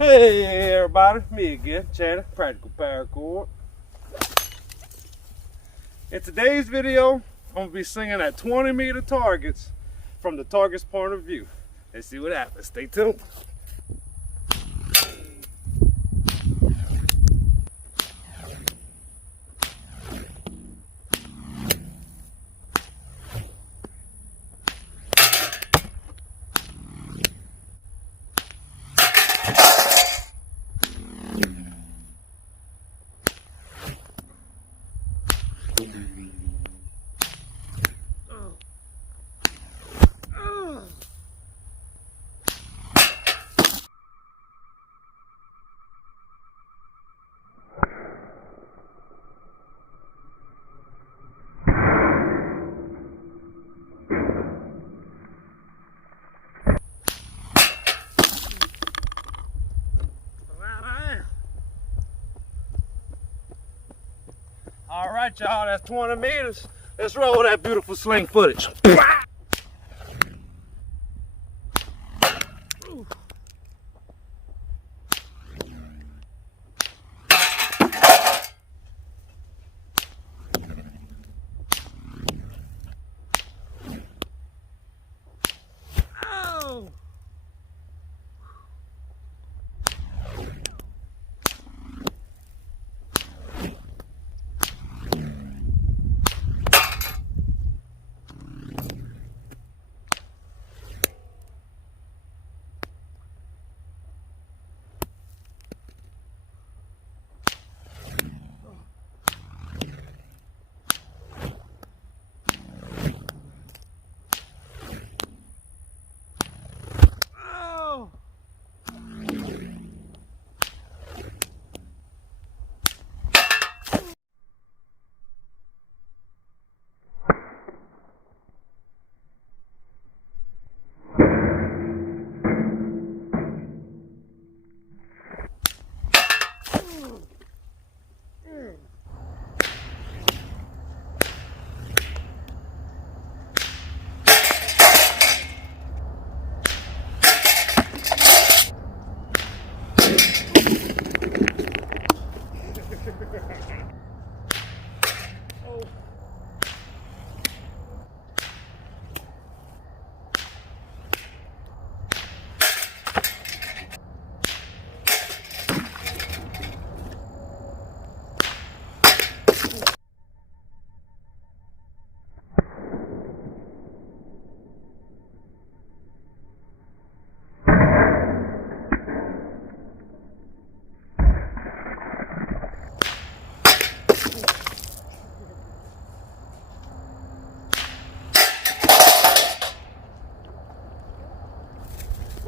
Hey everybody, me again, Chad, Practical Paracord. In today's video, I'm going to be slinging at 20-meter targets from the target's point of view. Let's see what happens. Stay tuned. All right, y'all, that's 20 meters. Let's roll that beautiful sling footage.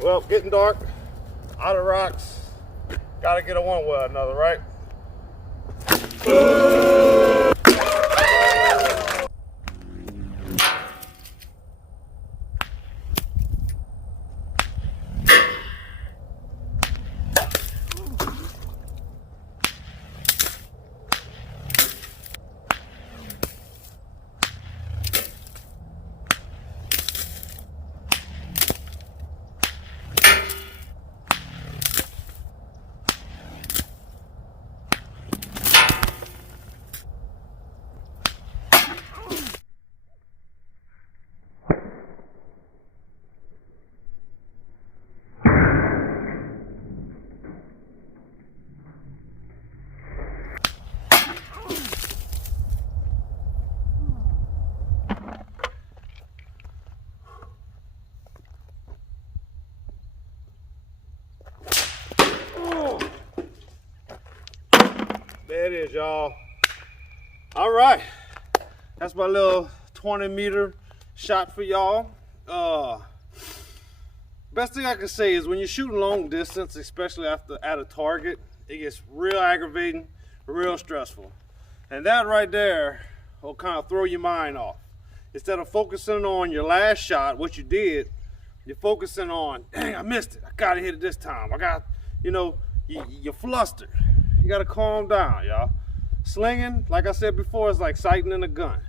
Well, getting dark, out of rocks, gotta get it one way or another, right? There it is, y'all. All right, that's my little 20-meter shot for y'all. Best thing I can say is when you're shooting long distance, especially at a target, it gets real aggravating, real stressful. And that right there will kind of throw your mind off. Instead of focusing on your last shot, what you did, you're focusing on, dang, I missed it. I gotta hit it this time. You're flustered. You gotta calm down, y'all. Slinging, like I said before, is like sighting in a gun.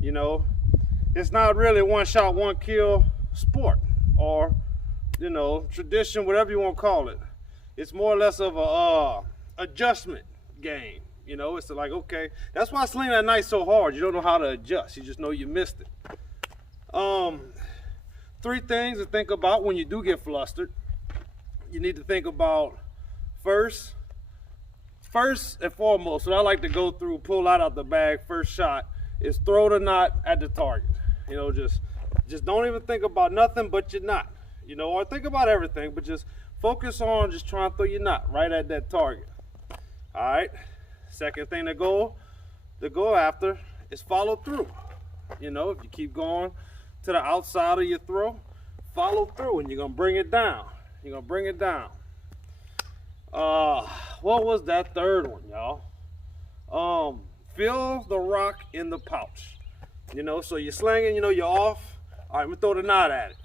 You know, it's not really one shot, one kill sport, or, tradition, whatever you want to call it. It's more or less of a adjustment game. You know, it's like, okay, that's why slinging that knife so hard. You don't know how to adjust. You just know you missed it. 3 things to think about when you do get flustered. You need to think about first and foremost, what I like to go through, pull out the bag, first shot, is throw the knot at the target. You know, just don't even think about nothing but your knot. You know, or think about everything, but just focus on just trying to throw your knot right at that target. All right. Second thing to go after is follow through. You know, if you keep going to the outside of your throw, follow through, and you're gonna bring it down. You're gonna bring it down. What was that third one, y'all? Fill the rock in the pouch. You know, so you're slinging, you know, you're off. All right, I'm gonna throw the knot at it.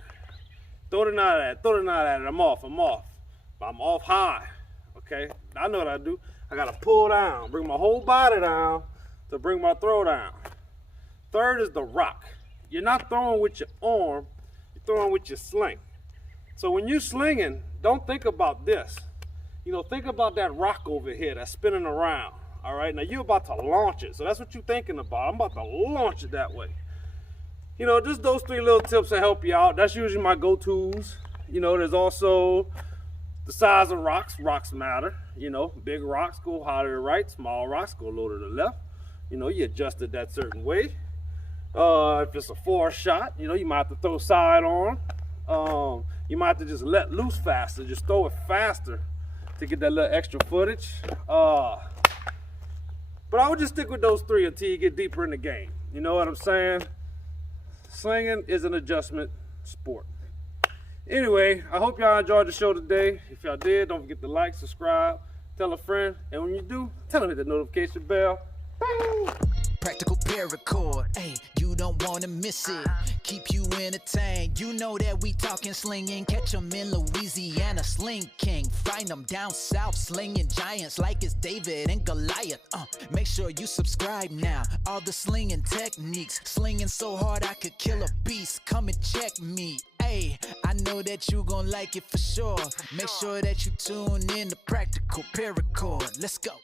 Throw the knot at it. Throw the knot at it. I'm off. But I'm off high. Okay, I know what I do. I gotta pull down, bring my whole body down to bring my throw down. Third is the rock. You're not throwing with your arm, you're throwing with your sling. So when you're slinging, don't think about this. You know, think about that rock over here that's spinning around. All right, now you're about to launch it. So that's what you're thinking about. I'm about to launch it that way. You know, just those 3 little tips will help you out. That's usually my go-tos. You know, there's also the size of rocks. Rocks matter. You know, big rocks go high to the right, small rocks go low to the left. You know, you adjust it that certain way. If it's a 4 shot, you know, you might have to throw side on. You might have to just let loose faster, just throw it faster to get that little extra footage. But I would just stick with those 3 until you get deeper in the game. You know what I'm saying? Slinging is an adjustment sport. Anyway, I hope y'all enjoyed the show today. If y'all did, don't forget to like, subscribe, tell a friend, and when you do, tell them to hit the notification bell. Bang! Practical paracord, hey, you don't wanna miss it. Keep you entertained, you know that we talking slinging. Catch 'em in Louisiana, Sling King. Find 'em down south, slinging giants like it's David and Goliath. Make sure you subscribe now. All the slinging techniques, slinging so hard I could kill a beast. Come and check me, hey, I know that you gon' like it for sure. Make sure that you tune in to Practical Paracord. Let's go.